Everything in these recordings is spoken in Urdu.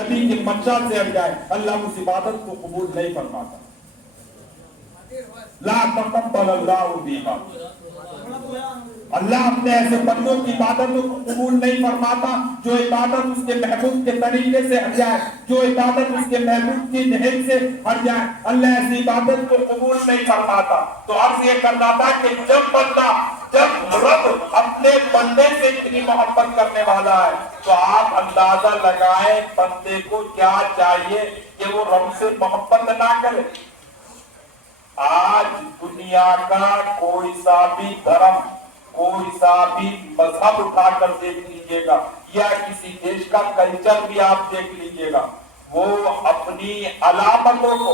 نبی کی منشا سے ہٹ جائے اللہ اس عبادت کو قبول نہیں فرماتا. لا تقبل اللہ بعبادہ، اللہ اپنے ایسے بندوں کی عبادتوں کو قبول نہیں فرماتا جو عبادت اس کے محبوب کے طریقے سے ہٹ جائے، جو عبادت اس کے محبوب کی نہج سے ہٹ جائے. اللہ ایسی عبادت کو قبول نہیں فرماتا. تو عرض یہ کرنا تھا کہ جب رب اپنے بندے سے اتنی محبت کرنے والا ہے تو آپ اندازہ لگائیں بندے کو کیا چاہیے کہ وہ رب سے محبت نہ کرے. آج دنیا کا کوئی سا بھی دھرم، کوئی سا بھی مذہب اٹھا کر دیکھ لیجئے گا یا کسی دیش کا کلچر بھی آپ دیکھ لیجئے گا، وہ اپنی علامتوں کو،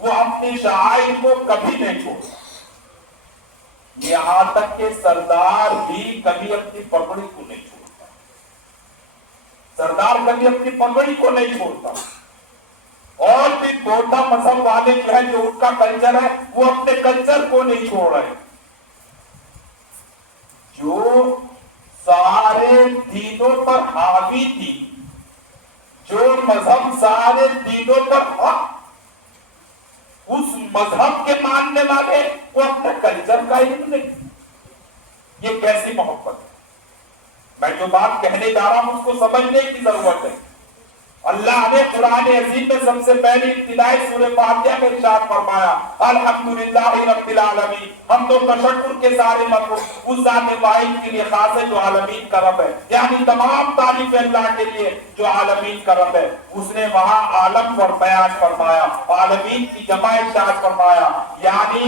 وہ اپنی شعائر کو کبھی نہیں چھوڑتا. یہاں تک کہ سردار بھی کبھی اپنی پگڑی کو نہیں چھوڑتا. سردار کبھی اپنی پگڑی کو نہیں چھوڑتا. اور بھی بودھا مذہب والے جو ہے، جو ان کا کلچر ہے، وہ اپنے کلچر کو نہیں چھوڑ رہے. جو سارے دینوں پر حاوی تھی، جو مذہب سارے دینوں پر حق، اس مذہب کے ماننے والے وہ اپنے کلچر کا علم نہیں. یہ کیسی محبت ہے؟ میں جو بات کہنے جا رہا ہوں اس کو سمجھنے کی ضرورت ہے. اللہ نے قرآن عظیم میں سب سے پہلی ابتدائی سورہ فاتحہ میں ارشاد فرمایا الحمدللہ رب العالمین، ہم تو تشکر کے سارے مطلب اس ذات واحد کے لیے خاص ہے جو عالمین کا رب ہے. یعنی تمام تعریف اللہ کے لیے جو عالمین کا رب ہے. اس نے وہاں عالم پر بیان فرمایا، عالمین کی جمع ارشاد فرمایا، یعنی